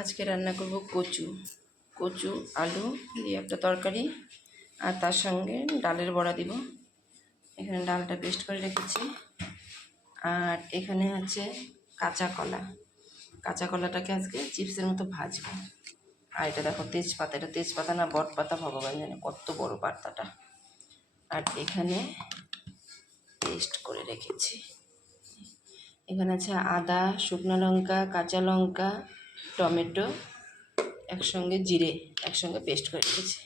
আজকে রান্না করব কচু কচু আলু দিয়ে একটা তরকারি, আর তার সঙ্গে ডালের বড়া দিব। এখানে ডালটা পেস্ট করে রেখেছি, আর এখানে আছে কাঁচা কলা। কাঁচা কলাটাকে আজকে চিপসের মতো ভাজবো। আর এটা দেখো তেজপাতা, এটা তেজপাতা না বটপাতা, ভগবান জানে কত বড় পাতাটা। আর এখানে পেস্ট করে রেখেছি। এখানে আছে আদা, শুকনো লঙ্কা, কাঁচা লঙ্কা, টমেটো, একসঙ্গে জিরে একসঙ্গে পেস্ট করে রেখেছি।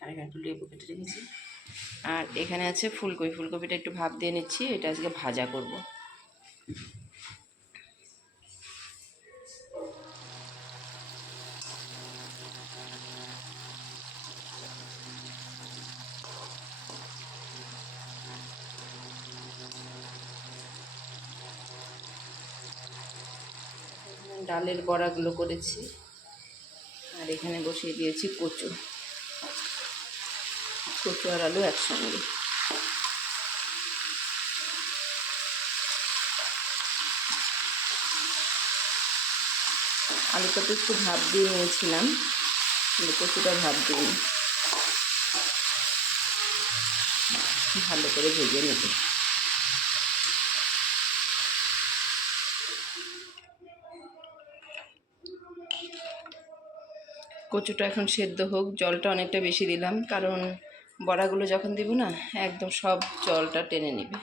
আর এখানে একটু লেবু কেটে রেখেছি। আর এখানে আছে ফুলকপি, ফুলকপিটা একটু ভাপ দিয়ে নিচ্ছি, এটা আজকে ভাজা করব। ডালের বড়াগুলো করেছি, আর এখানে বসিয়ে দিয়েছি কচু আর আলু একসঙ্গে। আলুটা তো একটু ভাপ দিয়ে নিয়েছিলাম, কিন্তু কচুটা ভাপ দিইনি, ভালো করে ভেজে নেব। কচুটা এখন সেদ্ধ হোক, জলটা অনেকটা বেশি দিলাম, কারণ বড়াগুলো যখন দিব না একদম সব জলটা টেনে নেবে,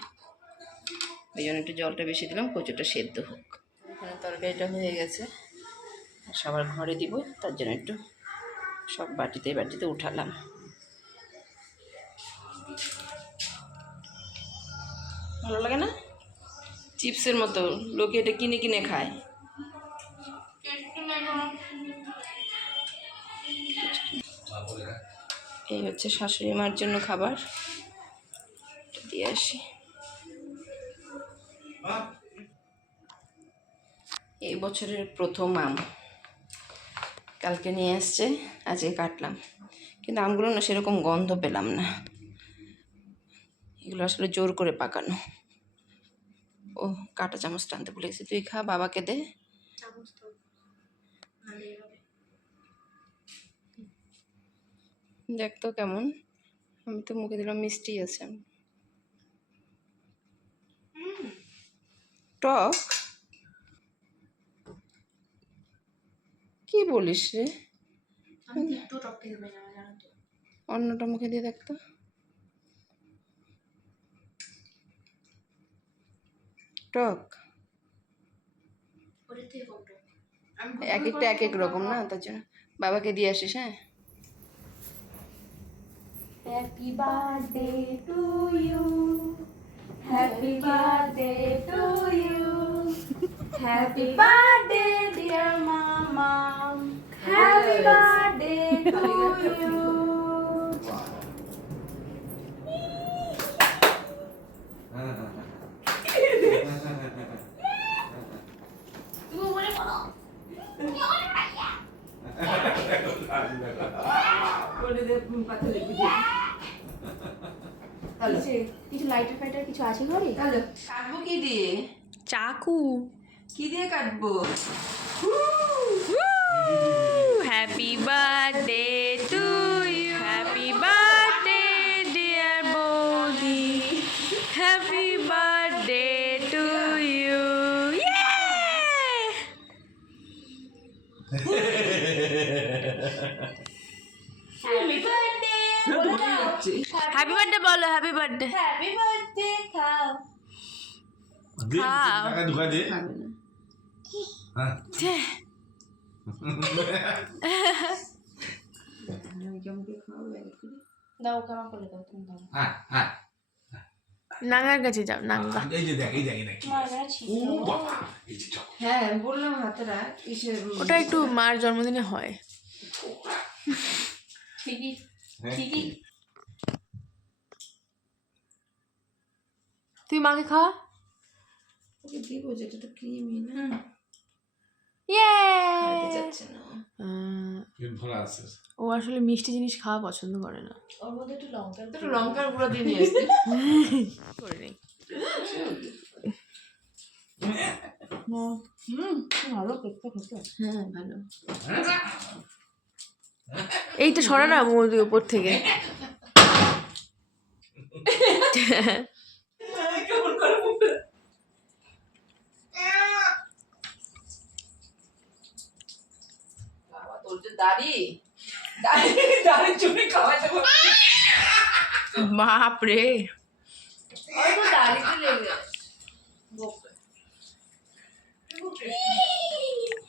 ওই জন্য একটু জলটা বেশি দিলাম। কচুটা সেদ্ধ হোক। এখানে তরকারিটা হয়ে গেছে, সবার ঘরে দিব, তার জন্য একটু সব বাটিতে উঠালাম। ভালো লাগে না? চিপসের মতো, লোকে এটা কিনে কিনে খায়। এই হচ্ছে শাশুড়ি মার জন্য খাবার, দিয়ে আসি। এই বছরের প্রথম আম কালকে নিয়ে আসছে, আজকে কাটলাম, কিন্তু আমগুলো না সেরকম গন্ধ পেলাম না। এগুলো আসলে জোর করে পাকানো। ও কাঁটা চামচটা আনতে ভুলে গেছি, তুই খা, বাবাকে দে। দেখ তো কেমন, আমি তো মুখে দিলাম মিষ্টি আছে। টক? কি বলিস রে? অন্যটা মুখে দিয়ে দেখ তো। টক এক একটা এক এক রকম না, তার জন্য বাবাকে দিয়ে আসিস। হ্যাঁ, Happy birthday to you. Happy birthday to you. Happy birthday dear mama. Happy birthday to you. কিছু লাইটার ফাইটার কিছু আছে ঘরে? কাটবো কি দিয়ে? চাকু। কি দিয়ে কাটবো? Happy birthday to you. Happy birthday dear বৌদি। Happy birthday to you. Happy birthday. Happy birthday বলো, হ্যাপি বার্থডে। হ্যাপি বার্থডে খাও। খাও। টাকা ঢুকা দে। হ্যাঁ। দাও, ক্ষমা করে দাও, তুমি দাও। হ্যাঁ হ্যাঁ। নাঙ্গার কাছে যাও, নাঙ্গা। এই যে দেখ, এই দেখ, এই দেখ। ও বাবা, এই যে চল। হ্যাঁ বললাম হাতেরা কিসের। ওটা একটু মার জন্মদিনে হয়। ঠিকই ঠিকই। তুই মাকে খাওয়া। ওকে দিব, যেটা তো ক্রিমি না, ইয়ে। খাইতে যাচ্ছে না। পেট ভরা আছে। ও আসলে মিষ্টি জিনিস খাওয়া পছন্দ করে না। ওর মধ্যে একটু লঙ্কার গুঁড়ো দিয়ে নিয়ে আসতে করে নেই। ভালো কেকটা খেতে। হ্যাঁ ভালো। এইটা সরা না মোদি উপর থেকে। বাবা তোর যে দাড়ির জন্য খাওয়াতে পারছি। বাপ রে, হয়তো দাড়িতে লেগে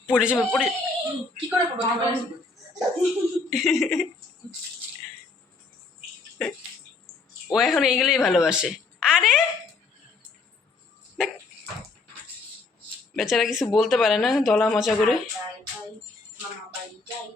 পড়ে যাবে পড়ে। কি করে পড়বো? ও এখন এইগুলোই ভালোবাসে। আরে দেখ, বেচারা কিছু বলতে পারে না, দলা মচা করে। মামা বাড়ি যাই।